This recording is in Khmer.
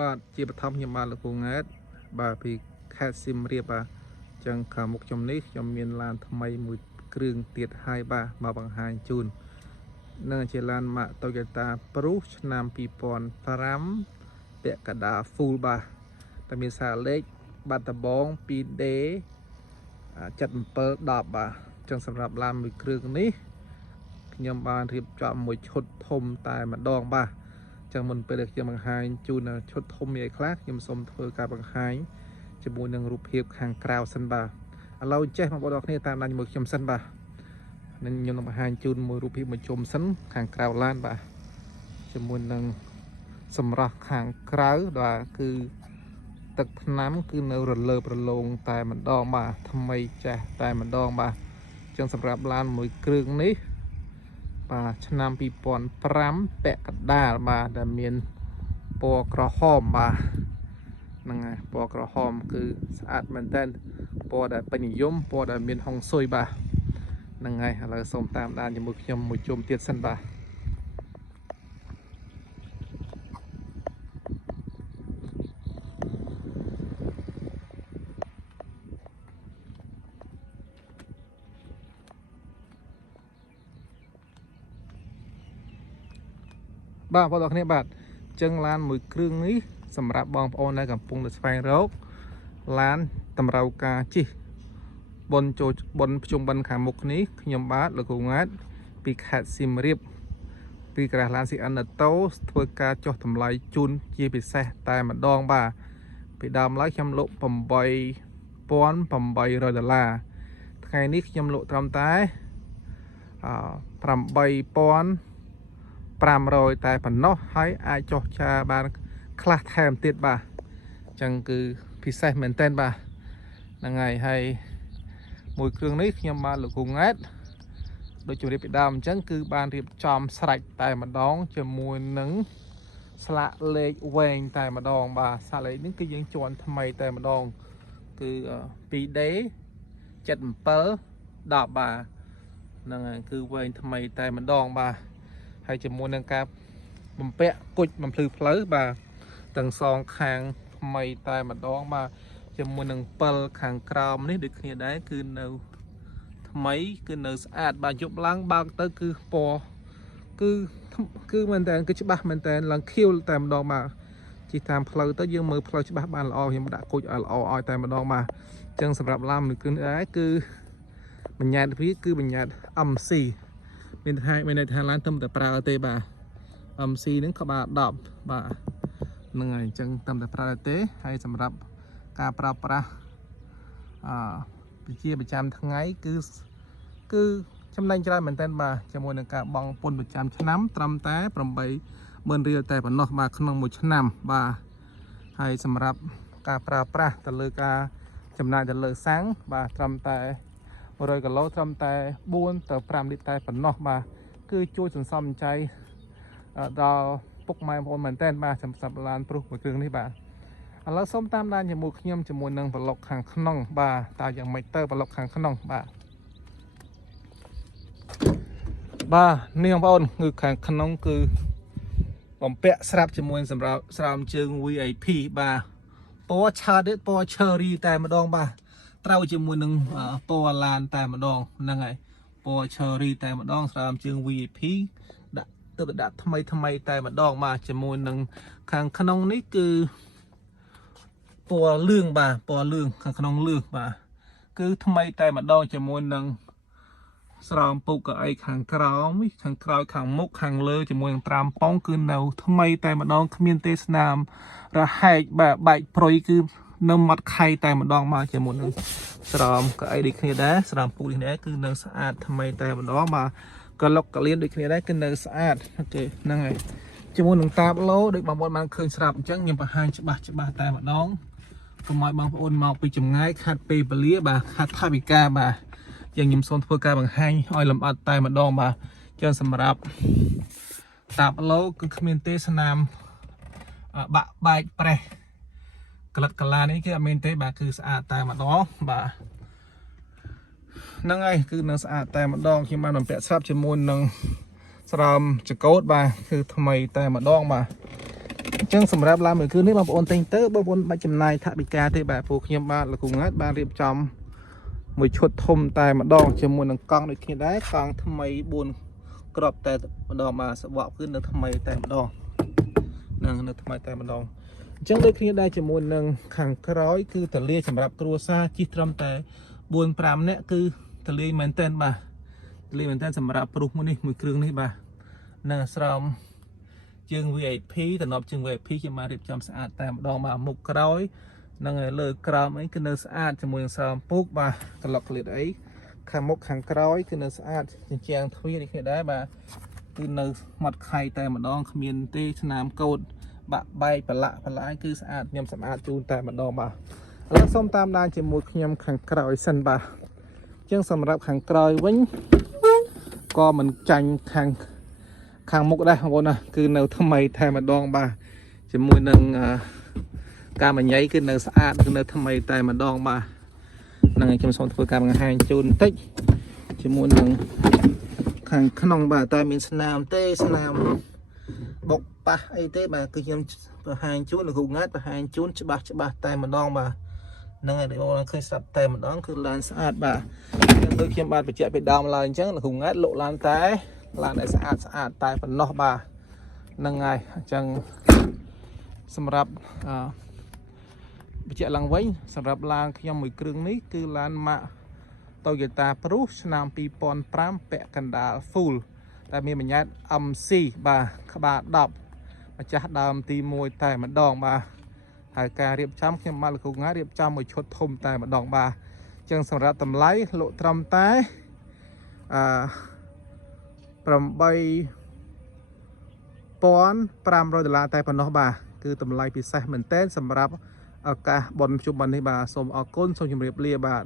បាទជាបឋមខ្ញុំបានលោកគ្រូង៉ែតបាទពីខេត្តសៀមរាបបាទចឹងខាងមុខខ្ញុំនេះខ្ញុំមានឡានថ្មីមួយគ្រឿងទៀតហើយបាទមកបង្ហាញជូននឹងជាឡានម៉ាក Toyota Prius ឆ្នាំ2005ពាក់កណ្ដាល Full បាទតែមានសារលេខបាត់ដំបង 2D 7710បាទចឹងសម្រាប់ឡានមួយគ្រឿងនេះខ្ញុំបានរៀបចំមួយឈុតធំតែម្ដងបាទចឹងមុនពេលដែលខ្ញុំបង្ហាញជូនឈុតធំនេះឲ្យខ្លះខ្ញុំសូមធ្វើការបង្ហាញជាមួយនឹងរូបភាពខាងក្រៅសិនបាទឥឡូវចេះបងប្អូនគ្នាតាមដានជាមួយខ្ញុំសិនបាទនឹងខ្ញុំនឹងបង្ហាញជូនមួយរូបភាពមួយជុំសិនខាងក្រៅឡានបាទជាមួយនឹងសម្រាប់ខាងក្រៅបាទគឺទឹកថ្នាំគឺនៅរលើប្រឡងតែម្ដងបាទថ្មីចាស់តែម្ដងបាទចឹងសម្រាប់ឡានមួយគ្រឿងនេះបាទឆ្នាំ2005ពាក់កណ្ដាលបាទដែលមានពណ៌ក្រហមបាទហ្នឹងហើយពណ៌ក្រហមគឺស្អាតមែនតើពណ៌ដែលពេញនិយមពណ៌ដែលមានហុងស៊ុយបាទហ្នឹងហើយឥឡូវសូមតាមដានជាមួយខ្ញុំមួយជុំទៀតសិនបាទបាទបងប្អូនគ្នាបាទចឹងឡានមួយគ្រឿងនេះសម្រាប់បងប្អូនដែលកំពុងតែស្វែងរកឡានតម្រូវការជិះបនចូលបនភ្ជុំបិណ្ឌខាងមុខនេះខ្ញុំបាទលោកគ្រូង៉ាតពីខេត្តសៀមរាបពីក្រាស់ឡាន CN Auto ធ្វើការចុះតម្លៃជូនជាពិសេសតែម្ដងបាទពីដើមឡើយខ្ញុំលក់$8,800ថ្ងៃនេះខ្ញុំលក់ត្រឹមតែ$8,500តែប៉ុណ្ណោះហើយអាចចុះចាបានខ្លះថែមទៀតបាទអញ្ចឹងគឺពិសេសមែនតើបាទហ្នឹងហើយមួយគ្រឿងនេះខ្ញុំបានលោកគ្រូង៉ែតដូចជម្រាបពីដើមអញ្ចឹងគឺបានរៀបចំស្រេចតែម្ដងជាមួយនឹងស្លាកលេខវែងតែម្ដងបាទស្លាកលេខនេះគឺយើងជាន់ថ្មីតែម្ដងគឺ 2D 7710បាទហ្នឹងហើយគឺវែងថ្មីតែម្ដងបាទហើយជាមួយនឹងការបំពាក់គុជបំភ្លឺផ្លូវបាទទាំងសងខាងថ្មីតែម្ដងបាទជាមួយនឹង7ខាងក្រោមនេះដូចគ្នាដែរគឺនៅថ្មីគឺនៅស្អាតបាទយប់ឡើងបើកទៅគឺពណ៌គឺមែនតើគឺច្បាស់មែនតើឡើងខៀវតែម្ដងបាទជិះតាមផ្លូវទៅយើងមើលផ្លូវច្បាស់បានល្អខ្ញុំដាក់គុជឲ្យល្អឲ្យតែម្ដងបាទអញ្ចឹងសម្រាប់ឡានមួយគ្រឿងនេះដែរគឺបញ្ញត្តិវាគឺបញ្ញត្តិ MC មានន័យថាឡានតែប្រើទេបាទ MC ហ្នឹងក្បាល10បាទហ្នឹងហើយអញ្ចឹងតែប្រើទេហើយសម្រាប់ការប្រើប្រាស់ជាប្រចាំថ្ងៃគឺចំណេញច្រើនមែនទែនបាទជាមួយនឹងការបង់ពន្ធប្រចាំឆ្នាំត្រឹមតែ$80,000រៀលតែប៉ុណ្ណោះបាទក្នុងមួយឆ្នាំបាទហើយសម្រាប់ការប្រើប្រាស់ទៅលើការចំណាយទៅលើសាំងបាទត្រឹមតែ100គីឡូត្រឹមតែ4ទៅ5លីត្រតែប៉ុណ្ណោះបាទគឺជួយសន្សំសំចៃដល់ពុកម៉ែបងប្អូនមែនតើបាទសម្រាប់ឡានព្រុសមួយគ្រឿងនេះបាទឥឡូវសូមតាមដានជាមួយខ្ញុំជាមួយនឹងប្លុកខាងក្នុងបាទតើយ៉ាងម៉េចទៅប្លុកខាងក្នុងបាទនេះបងប្អូនគឺខាងក្នុងគឺបំពាក់ស្រាប់ជាមួយសម្រាប់ស្រោមជើង VIP បាទពណ៌ឆើតទេពណ៌ Cherry តែម្ដងបាទត្រូវជាមួយនឹងពណ៌ឡានតែម្ដងហ្នឹងហើយពណ៌ Cherry តែម្ដងស្រោមជើង VIP ដាក់ថ្មីតែម្ដងបាទជាមួយនឹងខាងក្នុងនេះគឺពណ៌លឿងបាទពណ៌លឿងខាងក្នុងលឿងបាទគឺថ្មីតែម្ដងជាមួយនឹងស្រោមពុកកៅអីខាងក្រោមខាងក្រោយខាងមុខខាងលើជាមួយនឹងត្រាំប៉ងគឺនៅថ្មីតែម្ដងគ្មានទេស្នាមរហែកបាទបែកព្រុយគឺនៅមាត់ខៃតែម្ដងមកជាមួយនឹងស្រោមកៅអីដូចគ្នាដែរស្រោមពុកនេះដែរគឺនៅស្អាតថ្មីតែម្ដងបាទក៏លុកកលៀនដូចគ្នាដែរគឺនៅស្អាតអូខេហ្នឹងហើយជាមួយនឹងតាបឡូដូចបងប្អូនបានឃើញស្រាប់អញ្ចឹងខ្ញុំបង្ហាញច្បាស់តែម្ដងកុំឲ្យបងប្អូនមកពីចម្ងាយខាត់ពេលវេលាបាទខាត់ថវិកាបាទយ៉ាងខ្ញុំសូមធ្វើការបង្ហាញឲ្យលម្អិតតែម្ដងបាទចឹងសម្រាប់តាបឡូគឺគ្មានទេស្នាមបាក់បែកប្រេះក្លិតកាឡានេះគឺអត់មានទេបាទគឺស្អាតតែម្ដងបាទហ្នឹងហើយគឺនៅស្អាតតែម្ដងខ្ញុំបានបំពាក់ស្រាប់ជាមួយនឹងស្រោមចង្កូតបាទគឺថ្មីតែម្ដងបាទអ ចឹងសម្រាប់ឡានមួយគ្រឿងនេះបងប្អូនទិញទៅបងប្អូនបាច់ចំណាយថវិកាទេបាទពួកខ្ញុំបាទលោកគ្រូងាត់បានរៀបចំមួយឈុតធំតែម្ដងជាមួយនឹងកង់ដូចគ្នាដែរកង់ថ្មី4គ្រាប់តែម្ដងបាទសបកគឺនៅថ្មីតែម្ដងនឹងនៅថ្មីតែម្ដងអញ្ចឹងដូចគ្នាដែរជាមួយនឹងខាងក្រោយគឺតលាសម្រាប់គ្រួសារជិះត្រឹមតែ4-5នាក់គឺតលាមែនតើបាទតលាមែនតើសម្រាប់ព្រុសមួយនេះមួយគ្រឿងនេះបាទនៅស្រោមជើង VIP តំណប់ជើង VIP ខ្ញុំបានរៀបចំស្អាតតែម្ដងបាទមុខក្រោយនឹងលើក្រោមអីគឺនៅស្អាតជាមួយនឹងស្រោមពូកបាទក្លុកក្លៀតអីខាងមុខខាងក្រោយគឺនៅស្អាតជញ្ជាំងទ្វារនេះគ្នាដែរបាទគឺនៅមាត់ខៃតែម្ដងគ្មានទេស្នាមកូតបាក់បែកប្រឡាក់គឺស្អាតខ្ញុំសម្អាតជូនតែម្ដងបាទឥឡូវសូមតាមដានជាមួយខ្ញុំខាងក្រោយសិនបាទអញ្ចឹងសម្រាប់ខាងក្រោយវិញក៏មិនចាញ់ខាងមុខដែរបងប្អូនណាគឺនៅថ្មីតែម្ដងបាទជាមួយនឹងការបញ្ញៃគឺនៅស្អាតគឺនៅថ្មីតែម្ដងបាទហ្នឹងហើយខ្ញុំសូមធ្វើការបង្ហាញជូនបន្តិចជាមួយនឹងខាងក្នុងបាទតែមានស្នាមទេស្នាមបុកប៉ះអីទេបាទគឺខ្ញុំបង្ហាញជូនលោកគ្រូងាត់បង្ហាញជូនច្បាស់តែម្ដងបាទហ្នឹងហើយបងប្អូនឃើញស្រាប់តែម្ដងគឺឡានស្អាតបាទដូចខ្ញុំបានបញ្ជាក់ពីដើមឡើយអញ្ចឹងលោកគ្រូងាត់លក់ឡានតែឡានដែលស្អាតតែប៉ុណ្ណោះបាទហ្នឹងហើយអញ្ចឹងសម្រាប់បញ្ជាក់ឡើងវិញសម្រាប់ឡានខ្ញុំមួយគ្រឿងនេះគឺឡានម៉ាក Toyota Prius ឆ្នាំ2005ពាក់កណ្ដាល full តែមានបញ្ញត្តិ MC បាទក្បាល10ម្ចាស់ដើមទី1តែម្ដងបាទហើយការរៀបចំខ្ញុំមកលោកគ្រូងារៀបចំមួយឈុតធំតែម្ដងបាទអញ្ចឹងសម្រាប់តម្លៃលក់ត្រឹមតែ$8,500តែប៉ុណ្ណោះបាទគឺតម្លៃពិសេសមែនទែនសម្រាប់ឱកាសបុណ្យជុំបិណ្ឌនេះបាទសូមអរគុណសូមជម្រាបលាបាទ